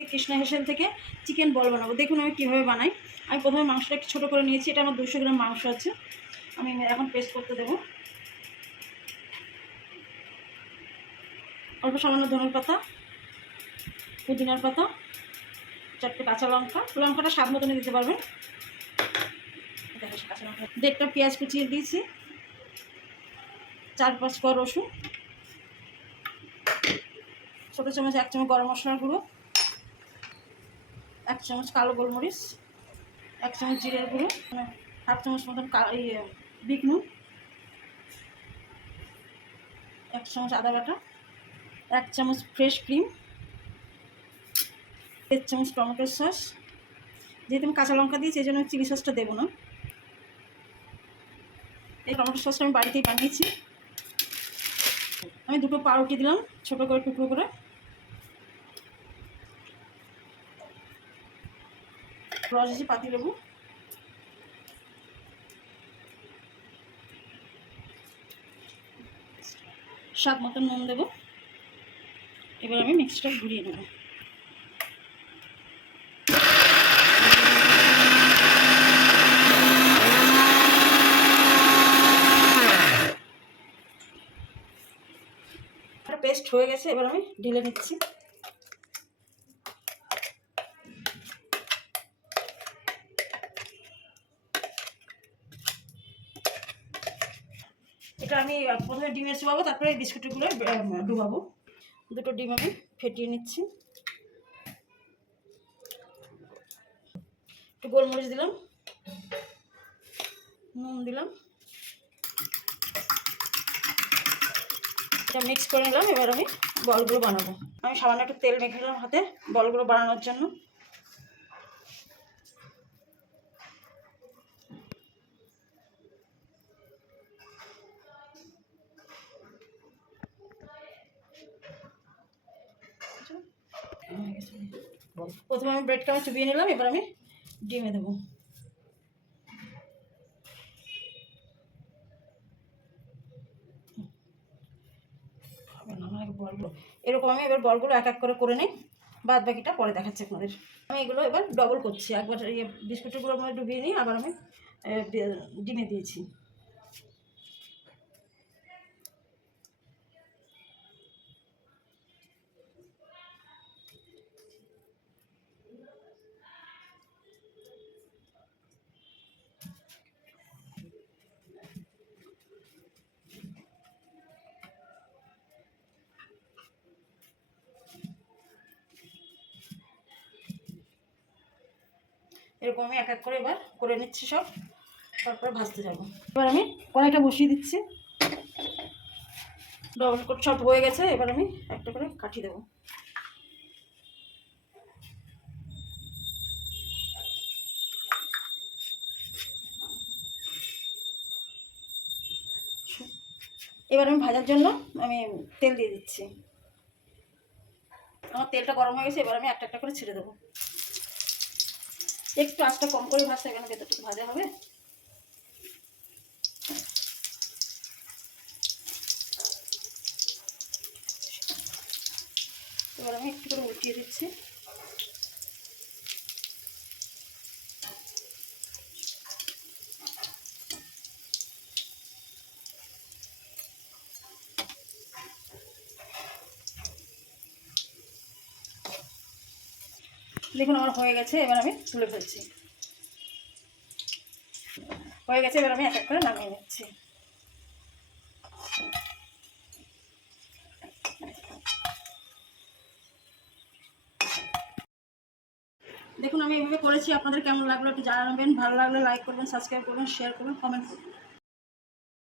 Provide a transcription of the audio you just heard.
কৃষ্ণা হেসেল থেকে চিকেন বল বানাবো। দেখুন আমি কীভাবে বানাই। আমি প্রথমে মাংসটা একটু ছোটো করে নিয়েছি। এটা আমার দুশো গ্রাম মাংস আছে। আমি এখন পেস্ট করতে দেবো। অল্প সামান্য ধনের পাতা, পুদিনার পাতা, চারটে কাঁচা লঙ্কা। লঙ্কাটা স্বাদ মতনই দিতে পারবেন। দেড়টা পেঁয়াজ কুচিয়ে দিয়েছি। চার পাঁচ কোয়া রসুন। ছোটো চামচ, এক চামচ গরম মশলার গুঁড়ো। এক চামচ কালো গোলমরিচ, এক চামচ জিরের গুঁড়ো মানে হাফ চামচ মতন ইয়ে বিট নুন, এক চামচ আদা বাটা, এক চামচ ফ্রেশ ক্রিম, দেড় চামচ টমেটোর সস। যেহেতু আমি কাঁচা লঙ্কা দিয়েছি এই জন্য চিলি সসটা দেবো না। এই টমেটো সসটা আমি বাড়িতেই বানিয়েছি। আমি দুটো পাউরুটি দিলাম, ছোটো করে, টুকরো করে। রস পাতি লেবু। স্বাদ মতো নুন দেবো। এবার আমি মিক্সটা ঘুরিয়ে নেব। পেস্ট হয়ে গেছে, এবার আমি ঢেলে নিচ্ছি। এটা আমি প্রথমে ডিমে চুবাবো তারপরে এই বিস্কুটগুলো ডুবাবো। দুটো ডিম আমি ফেটিয়ে নিচ্ছি। একটু গোলমরিচ দিলাম, নুন দিলাম। এটা মিক্স করে নিলাম, এবার আমি বলগুলো বানাবো। আমি সামান্য একটু তেল মেখে নিলাম হাতে, বলগুলো বানানোর জন্য। প্রথমে আমি ব্রেডটা আমি চুবিয়ে নিলাম, এবার আমি ডিমে দেবো। বলগুলো। এরকম আমি এবার বলগুলো এক এক করে করে নিই, বাদ বাকিটা পরে দেখাচ্ছি আপনাদের। আমি এগুলো এবার ডবল করছি, একবার ইয়ে বিস্কুটগুলো মধ্যে ডুবিয়ে নিই আবার আমি ডিমে দিয়েছি। এরকম আমি এক এক করে এবার করে নিচ্ছি সব। তারপরে ভাজতে যাব। এবার আমি কড়াইটা বসিয়ে দিচ্ছি। ডবল কোট সব হয়ে গেছে, এবার আমি একটা করে কাঠি দেবো। এবার আমি ভাজার জন্য আমি তেল দিয়ে দিচ্ছি। আমার তেলটা গরম হয়ে গেছে, এবার আমি একটা একটা করে ছেড়ে দেবো। একটু আটটা কম করে ভাজতে কেন তো ভাজা হবে। এবার আমি একটু করে উঠিয়ে দিচ্ছি। দেখুন আমার হয়ে গেছে, এবার আমি তুলে ফেলছি। হয়ে গেছে, এবার আমি এক এক করে নামিয়ে নিচ্ছি। দেখুন, আমি এভাবে করেছি। আপনাদের কেমন লাগল একটু জানাবেন। ভালো লাগলে লাইক করবেন সাবস্ক্রাইব করবেন শেয়ার করবেন কমেন্ট করবেন।